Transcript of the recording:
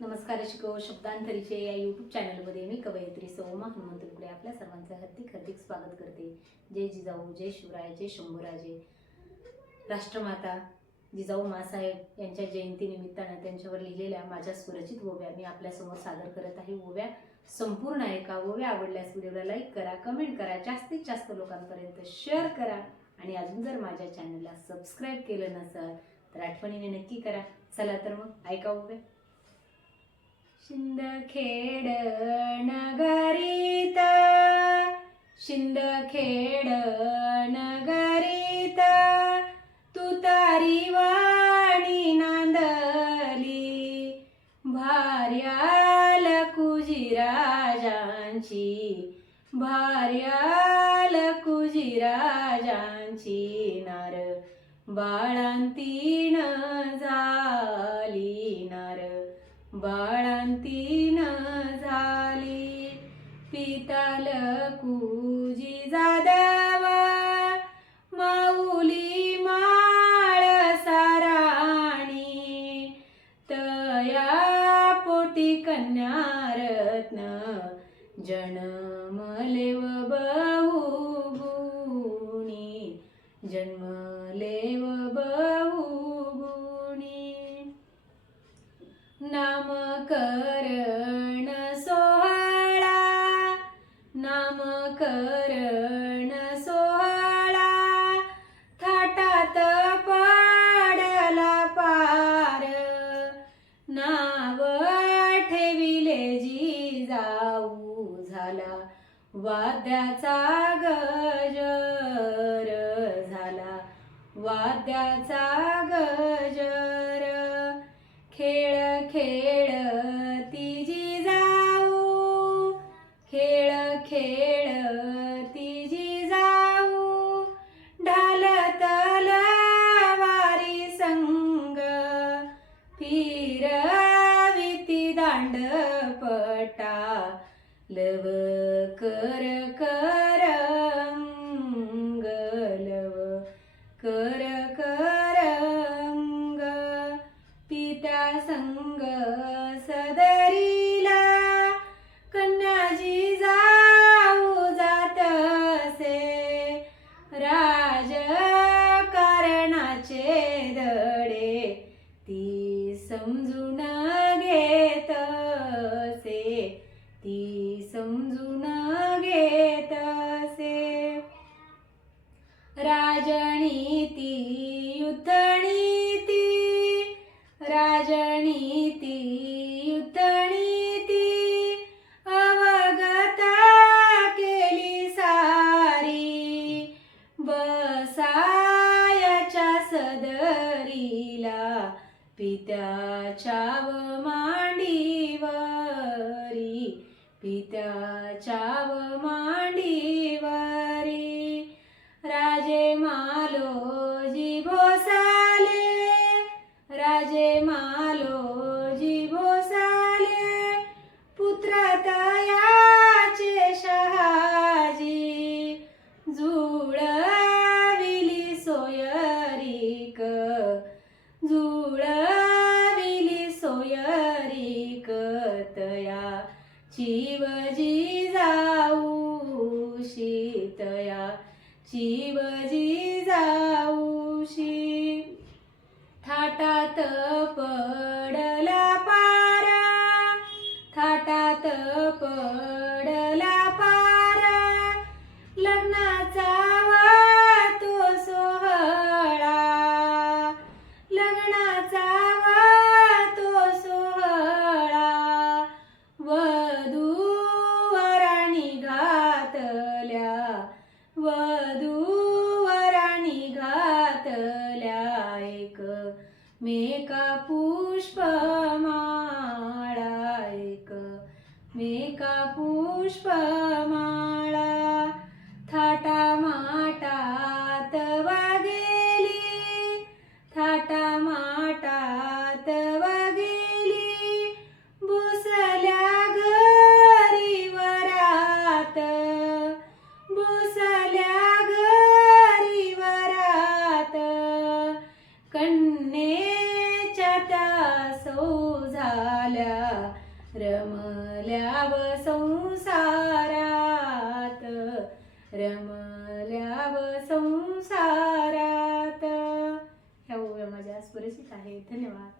नमस्कार शिकव शब्दांतरीचे या यूट्यूब चॅनलमध्ये मी कवयित्री सौमा हनुमंत लुगडे आपल्या सर्वांचं हार्दिक हार्दिक स्वागत करते. जय जिजाऊ जय शिवराय जय शंभूराजे. राष्ट्रमाता जिजाऊ मासाहेब यांच्या जयंतीनिमित्तानं त्यांच्यावर लिहिलेल्या माझ्या सुरचित ओव्या मी आपल्यासमोर सादर करत आहे. ओव्या संपूर्ण आहे का ओव्या आवडल्यास व्हिडिओला लाईक करा कमेंट करा जास्तीत जास्त लोकांपर्यंत शेअर करा आणि अजून जर माझ्या चॅनलला सबस्क्राईब केलं नसेल तर आठवणीने नक्की करा. चला तर मग ऐका ओव्या. शिंदखेड नगरीत शिंदखेड नगरीत तुतारी वाणी नांदली. भार्याल कुजीराजांची भार्याल कुजिराजांची नर बाळांतीन झाली नार. बाळांतीन झाली. पितल कुजी जादव माऊली माळ साराणी. तया पोटी कन्या रत्न जन्मलेव करण सोहळा नामकरण सोहळा. थाटात पाडला पार नाव ठेविले जी जाऊ झाला. वाद्याचा गजर झाला. वाद्याचा गजर खेळ खेळ लव कर करंग लव कर करंग पिता संग सदरीला. कन्याजी जाऊ जात असे. रा ती समजून पित्याच्या व मांडीवारी राजे मालोजी भोसाले राजे मालोजी भोसाले पुत्र तयाचे शहाजी जुळविली सोयरीक जुळविली सोयरीक तया चिवजी जाऊ शीतया शिवजी जाऊशी थाटात पडला मेका पुष्पमाळा एक. मेका पुष्पमा कन्येच्या त्या सौ झाल्या रमल्याव संसारात. रमल्याव संसारात. ह्या ओव्या माझ्या सुरक्षित आहेत. धन्यवाद.